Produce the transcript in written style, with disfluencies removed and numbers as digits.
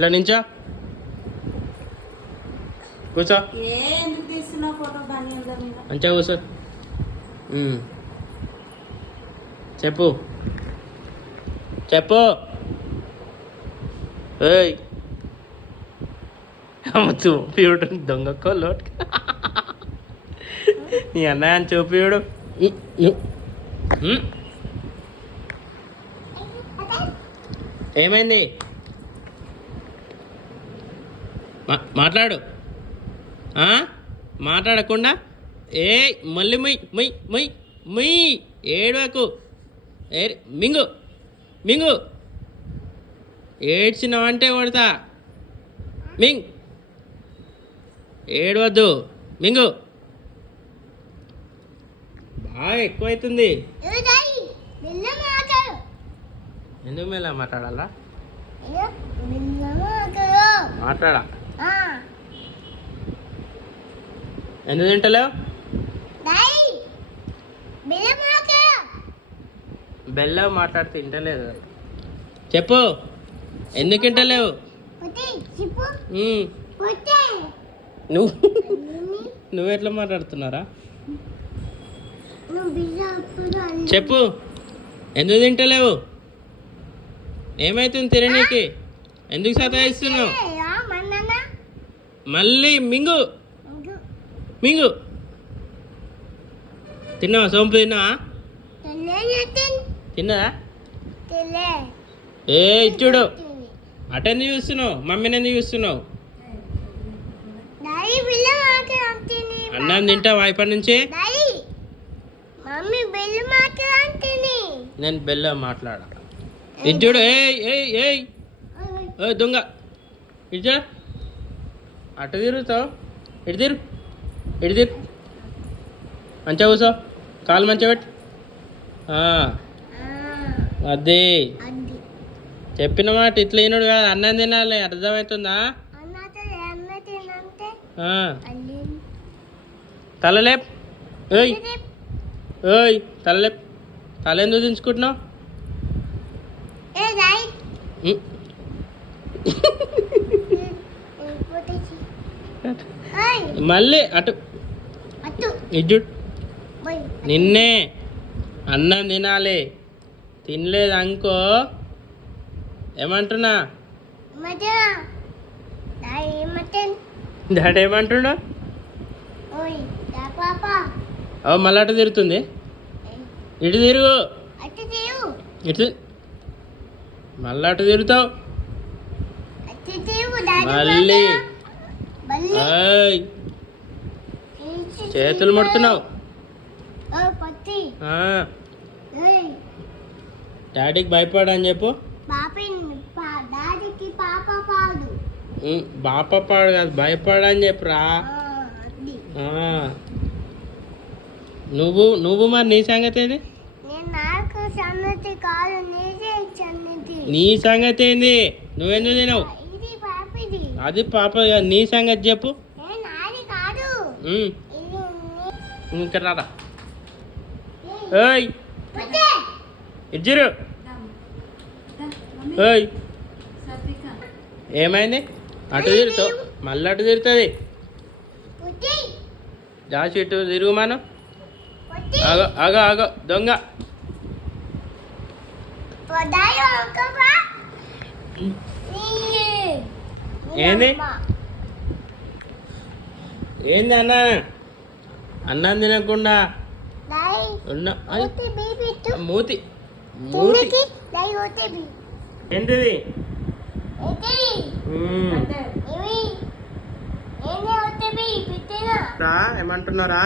ఇలా నించో కూర్చో మంచిగా కూర్చో చెప్పు చెప్పు ఏయ్ చూపియుడు దొంగ కొల్లోట్ నీ అన్నయ్య చూపియుడు ఏమైంది మాట్లాడు మాట్లాడకుండా ఏ మళ్ళీ మొయ్ మొయ్ మొయ్ మొయ్ ఏడవకు ఏ మింగు మింగు ఏడ్చినావంటే కొడతా మింగ్ ఏడవద్దు మింగు బాగా ఎక్కువైతుంది ఎందుకు మెల్ల మాట్లాడాలా మాట్లాడా ఎందుకు తింటలేవు బెల్లం మాట్లాడితే తింటలేదు చెప్పు ఎందుకు తింటలేవు నువ్వు నువ్వెట్లా మాట్లాడుతున్నారా చెప్పు ఎందుకు తింటలేవు ఏమైతుంది తిననీకి ఎందుకు సతాయిస్తున్నావు మళ్ళీ మింగు మింగు తిన్నావా సోంపు తిన్నావా తిన్నదా ఏ ఇచ్చుడు అటెందుకు చూస్తున్నావు మమ్మీని ఎందుకు చూస్తున్నావు అన్నం తింటావా ఇప్పటి నుంచి నేను బెల్లం మాట్లాడా ఇచ్చుడు ఏయ్ ఏయ్ ఏయ్ ఏ దొంగ ఇచ్చా అటు తిరుగుతావు ఇటు తిరుగు ఇటు తిరుగు మంచిగా కూర్చో కాలు మంచిగా పెట్టు అదే చెప్పిన మాట ఇట్లా అయినాడు కాదు అన్నం తినాలి అర్థమవుతుందా తలలేప్ ఏయ్ ఏయ్ తలలేప్ తల ఎందుకు దించుకుంటున్నావు మళ్ళీ అటు ఇజ్జు నిన్నే అన్నం తినాలి తినలేదు అనుకో ఏమంటున్నా డాడీ ఏమంటున్నా మళ్ళీ అటు తిరుగుతుంది ఇటు తిరుగు ఇటు మళ్ళీ అటు తిరుగుతావు మళ్ళీ చేతులు ముడుతున్నావు డాడీకి భయపడని చెప్పు బాప పాడు కాదు భయపడని చెప్పురా నువ్వు మరి నీ సంగతి ఏది నీ సంగతి ఏంది నువ్వెందుకు తినవు అది పాప నీ సంగతి చెప్పు ఇంకా రారా ఏయ్ ఇజ్జరు ఏయ్ ఏమైంది అటు తిరుగుతావు మళ్ళీ అటు తిరుగుతుంది జాసి ఇటు తిరుగు మనం ఆగో ఆగో ఆగో దొంగ ఏంది ఏంది అన్న అన్నం తినకుండా మూతి మూతి ఏంటిది ఏమంటున్నారా